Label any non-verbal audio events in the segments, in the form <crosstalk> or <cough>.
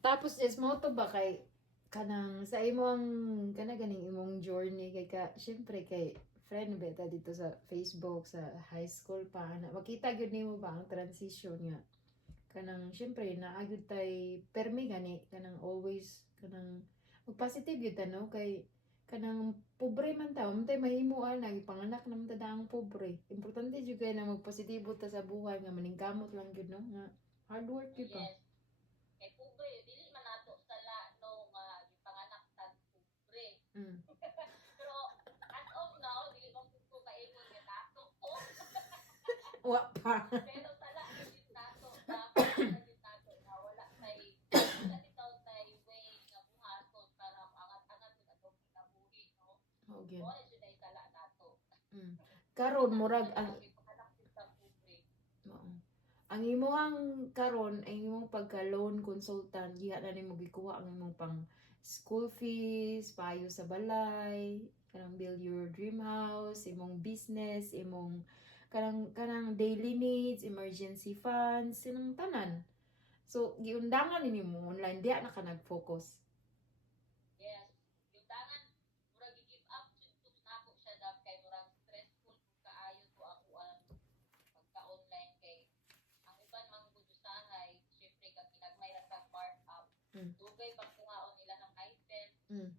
Tapos is mo to ba kay kanang sa imong kana ganing imong journey kay ka syempre kay friend beta dito sa Facebook sa high school pa na makita gyud nimo ba ang transition nga? Kanang syempre naagud tay permi gani kanang always kanang mag positive gyud ano kay kanang pobre man ta um tay mahimuan na panganak naman ta daang pobre. Importante jud kay na magpositibo ta sa buhay nga maningkamot lang gyud no? Nga hard work gyud pa Yes. Kay pobre, dili man nato sala no nga gipanganak tag pobre. mm. Pero as of now, dili man pud ko kaingon nga nato ko. Wa pa Pero nato na sala gid nato na wala tay wala bitaw tay way nga buhaton para angat-angat yung atong kinabuhi, no? gyud. Mo na ay sala nato. Mm. Karon murag ang. Ang imong karon ay imong pagka loan consultant giha na nimo gikuha ang imong pang school fees, payo sa balay, kanang build your dream house, imong business, imong kanang kanang daily needs, emergency funds, sinang tanan. So giundangan nimo online diha na ka nag-focus. Yes. Yung tangan, murag i-give up jud to na ako siya dap kay murag stressful kung kaayo to ako ang pagka-online kay ang uban mang syempre kag kinagmay ra kag markup. Mm. Dugay pag kungaon nila ng item, Mm.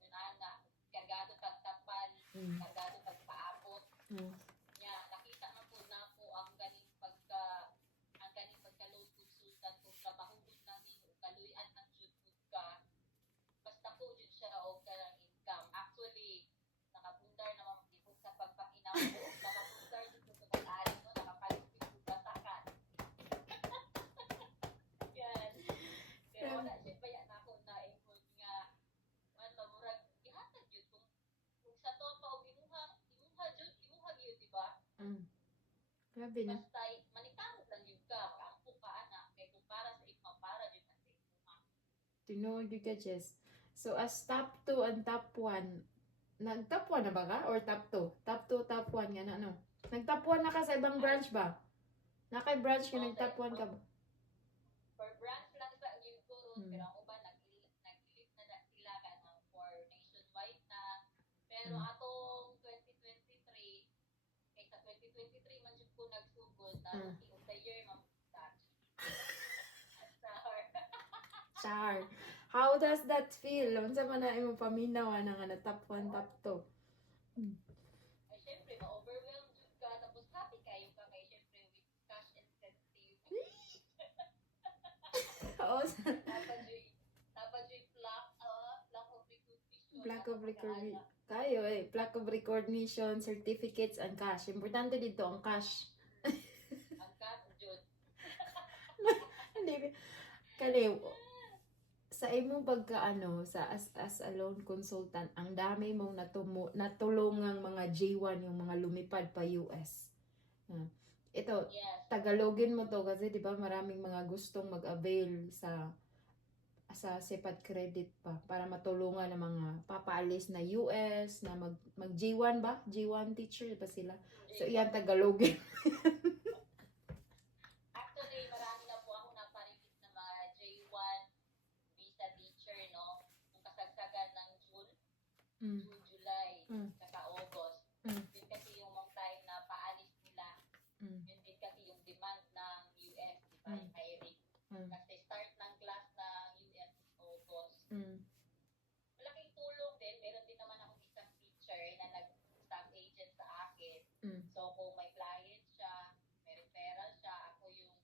yun ana, kargado pag tapal, Mm. kargado pag paabot. Mm. Nya nakita man po na ako ang ganing pagka ang ganing pagka-load consultant kung trabahugod na ni kaluyan ng jud pud ka basta po jud siya og kanang income actually nakapundar naman po sa pagpakinaw ko nakapundar jud ko sa pag-aari no nakapalipit ko basakan yan pero wala siya baya na ako na input nga ano murag ihatag jud kung kung sa to pa og imuha imuha jud imuha gyud di ba Mm. Grabe na. Basta manikamot lang yun ka, makampo ka ana, kay kung para sa ima, para yun na sa ima. Tinuod yung ka, Jess. So, as top 2 and top 1, nag-top 1 na ba ka? Or top 2? Top 2, top 1 nga na, ano? Nag-top 1 na ka sa ibang branch ba? Nakay-branch ka, nag-top 1 ka ba? For branch lang sa yun ko ron, Mm. pero ang uban, nag-elite na sila ka na for nationwide na. Pero Mm. atong 2023, kay sa 2023 man jud ko nagsugod na Mm. rookie of the year, ma'am. Sorry. Char. <laughs> <laughs> How does that feel? Unsa man na imong paminaw na nga na top 1, top 2? Ay, syempre, ma-overwhelmed jud ka, tapos happy kayo ka, kay syempre, with cash incentive. <laughs> Oo. Plaque, ah, of recognition. Kayo eh. Plaque of recognition, certificates, and cash. Importante dito ang cash. Ang cash, jud. Hindi. Kali, sa imong pagkaano sa as as a loan consultant ang dami mong natumo, natulungang mga J1 yung mga lumipad pa US. Ah, ito Yes. Tagalogin mo to kasi 'di ba maraming mga gustong mag-avail sa sa Sipat Credit pa para matulungan ng mga papaalis na US na mag mag J1 ba? J1 teacher ba sila? So iyan Tagalogin. <laughs> Actually, marami na po ako naparinig na mga J1 visa teacher, no? Kung kasagsagan ng June, Mm. June, July, Mm. saka August. Mm. Yun kasi yung mga time na paalis nila. Mm. Yun din kasi yung demand ng US, di ba? Mm. Hiring. Mm. Kasi start ng class ng US August. Mm. malaking tulong din. Meron din naman akong isang teacher na nag-staff agent sa akin. Mm. So, kung may client siya, may referral siya, ako yung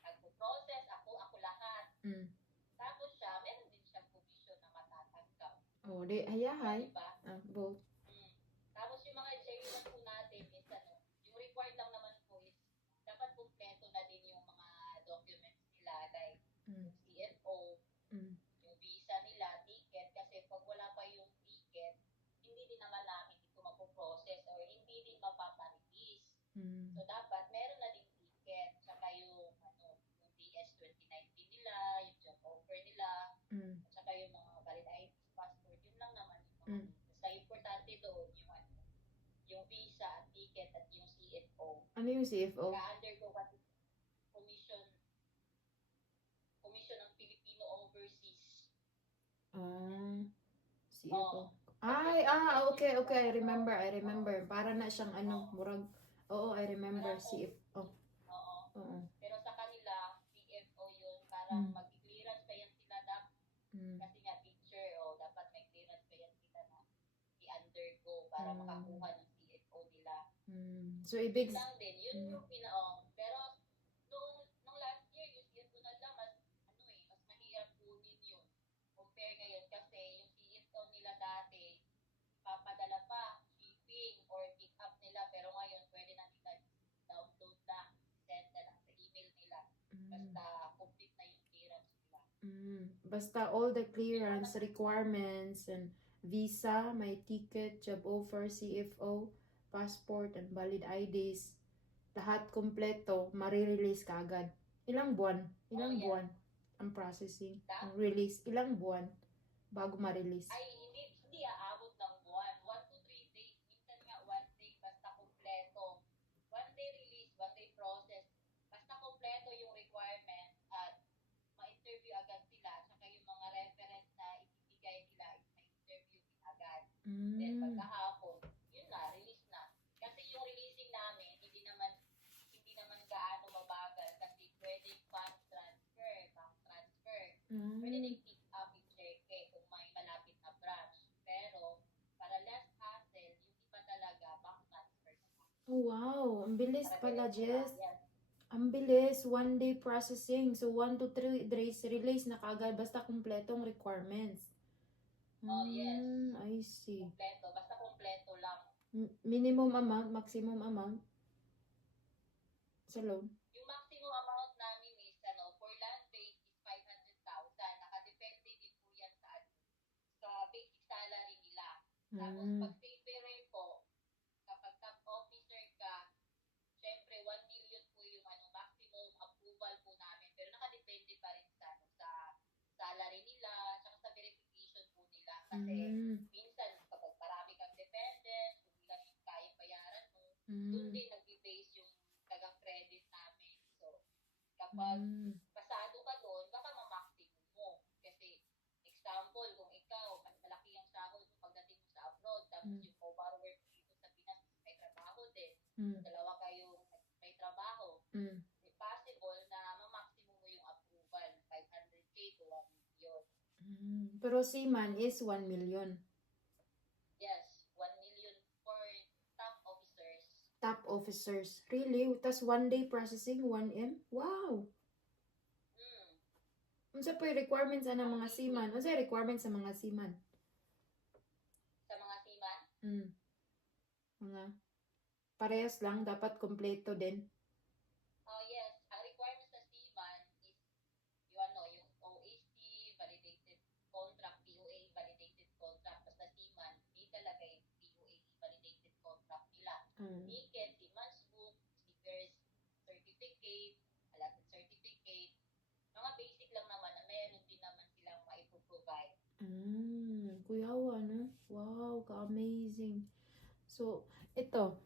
nagpo-process, ako, ako lahat. Mm. Tapos siya, meron din siyang commission na matatanggap. Oh, di hayahay. Diba? Ah, both. Mm. Tapos yung mga J1 po natin is ano, yung required lang naman po is dapat kumpleto na din yung mga documents nila like Mm. CFO, Mm. yung visa nila, ticket, kasi pag wala pa yung ticket, hindi din naman namin ito mapoprocess or hindi din mapapa-release. Mm. So, dapat meron na din ticket, saka yung, ano, yung DS 2019 nila, yung job offer nila, Mm. at saka yung mga valid IDs, passport, yun lang naman yung mga Mm. Basta importante doon yung ano, yung visa, ticket, at yung CFO. Ano yung CFO? Naka-undergo what is commission commission ng Filipino Overseas CFO. Ay, ah, okay, okay. I remember, I remember. Para na siyang ano, murag. Oo, I remember. CFO. Oo. Oo. Pero sa kanila, CFO yun, parang Mm. mag-clearance pa yan sila dapat Mm. kasi nga teacher o dapat may clearance pa yan sila na i-undergo para Mm. makakuha ng. Mm. So, ibig, Yun lang din, yun Mm. yung pinaong. Pero nung, nung last year, yung CFO na lang, mas, ano eh, mas mahirap kunin yun. Compare ngayon kasi yung CFO nila dati, papadala pa, shipping, or pick up nila. Pero ngayon, pwede na nila download na, send na lang sa email nila. mm, Basta complete na yung clearance nila. mm. basta all the clearance requirements and visa, my ticket, job offer, CFO, passport, and valid IDs, lahat kompleto, marirelease ka agad. Ilang buwan? Ilang Oh, yeah. buwan ang processing, ang release? Ilang buwan bago ma-release? Ay, hindi, hindi aabot ng buwan. One to three days. Minsan nga one day, basta kompleto. One day release, one day process. Basta kompleto yung requirement at ma-interview agad sila. Tsaka yung mga reference na ibibigay nila ma-interview agad. Then Mm. pagkahapon, yun transfer. Pwede Mm. din pick up in cheque kung may malapit na branch. Pero, para less hassle, yung iba talaga, bank transfer na lang. Oh, wow. Ang bilis Para pala, Jess. Ang bilis. One day processing. So, one to three days release na kaagad basta kumpletong requirements. Oh, yes. Mm, I see. Kompleto. Basta kompleto lang. M- minimum amount, maximum amount sa loan. Yung maximum amount namin is, ano, for land base is 500,000. Nakadepende din po yan sa, ano, sa basic salary nila. Tapos, Mm. pag saver po, kapag top officer ka, syempre, 1 million po yung ano, maximum approval po namin. Pero nakadepende pa rin sa, ano, sa salary nila, tsaka sa verification po nila. Kasi, Mm. minsan, kapag marami kang dependent, kung ilan yung kayang bayaran mo, doon Mm. din nag-base yung taga-credit namin. So, kapag Mm. pasado ka doon, baka ma-maximum mo. Kasi, example, kung ikaw, mas malaki ang sahod mo pagdating mo sa abroad, tapos Mm. yung co-borrower mo dito sa Pinas, may trabaho din. Mm. Dalawa kayong may trabaho. Mm. May possible na ma-maximum mo yung approval, 500k to 1 million. Mm. Pero seaman is 1 million. Yes, 1 million for top officers. Top officers. Really? Tas one day processing, 1M? Wow! Hmm. Unsa po yung requirements ana mga seaman? Unsa requirements sa mga seaman? Sa mga seaman, Mm. Mga parehas lang, dapat kompleto din. Oh yes, ang requirements sa seaman is yung ano, yung OAC, validated contract, POA, validated contract. Basta seaman, hindi talaga yung POA, validated contract nila. Mm. Ticket, seaman's book, stickers, certificate, allotted certificate. Mga basic lang naman na meron din naman silang maipoprovide. Mm, kuyawa, no? Wow, ka-amazing. So, ito,